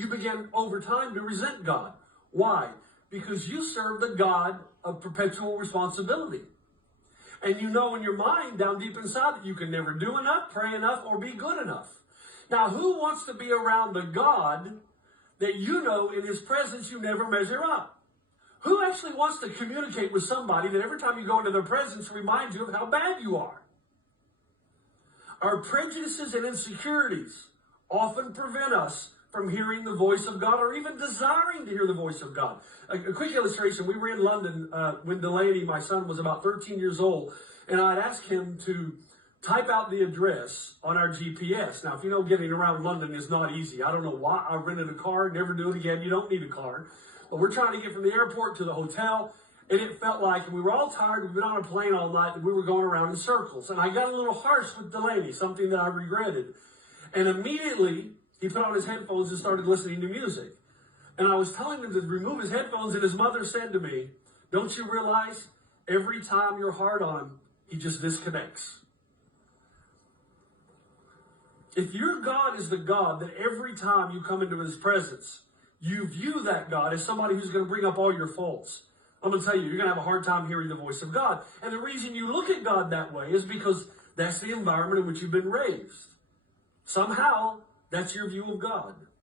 you begin over time to resent God. Why? Because you serve the God of perpetual responsibility. And you know in your mind, down deep inside, that you can never do enough, pray enough, or be good enough. Now, who wants to be around a God that you know in his presence you never measure up? Who actually wants to communicate with somebody that every time you go into their presence reminds you of how bad you are? Our prejudices and insecurities often prevent us from hearing the voice of God or even desiring to hear the voice of God. A quick illustration, we were in London when Delaney, my son, was about 13 years old, and I'd asked him to type out the address on our GPS. Now, if you know, getting around London is not easy. I don't know why. I rented a car, never do it again. You don't need a car. But we're trying to get from the airport to the hotel, and it felt like, and we were all tired, we've been on a plane all night, and we were going around in circles. And I got a little harsh with Delaney, something that I regretted. And immediately, he put on his headphones and started listening to music. And I was telling him to remove his headphones, and his mother said to me, "Don't you realize every time you're hard on him, he just disconnects?" If your God is the God that every time you come into his presence, you view that God as somebody who's going to bring up all your faults, I'm going to tell you, you're going to have a hard time hearing the voice of God. And the reason you look at God that way is because that's the environment in which you've been raised. Somehow, that's your view of God.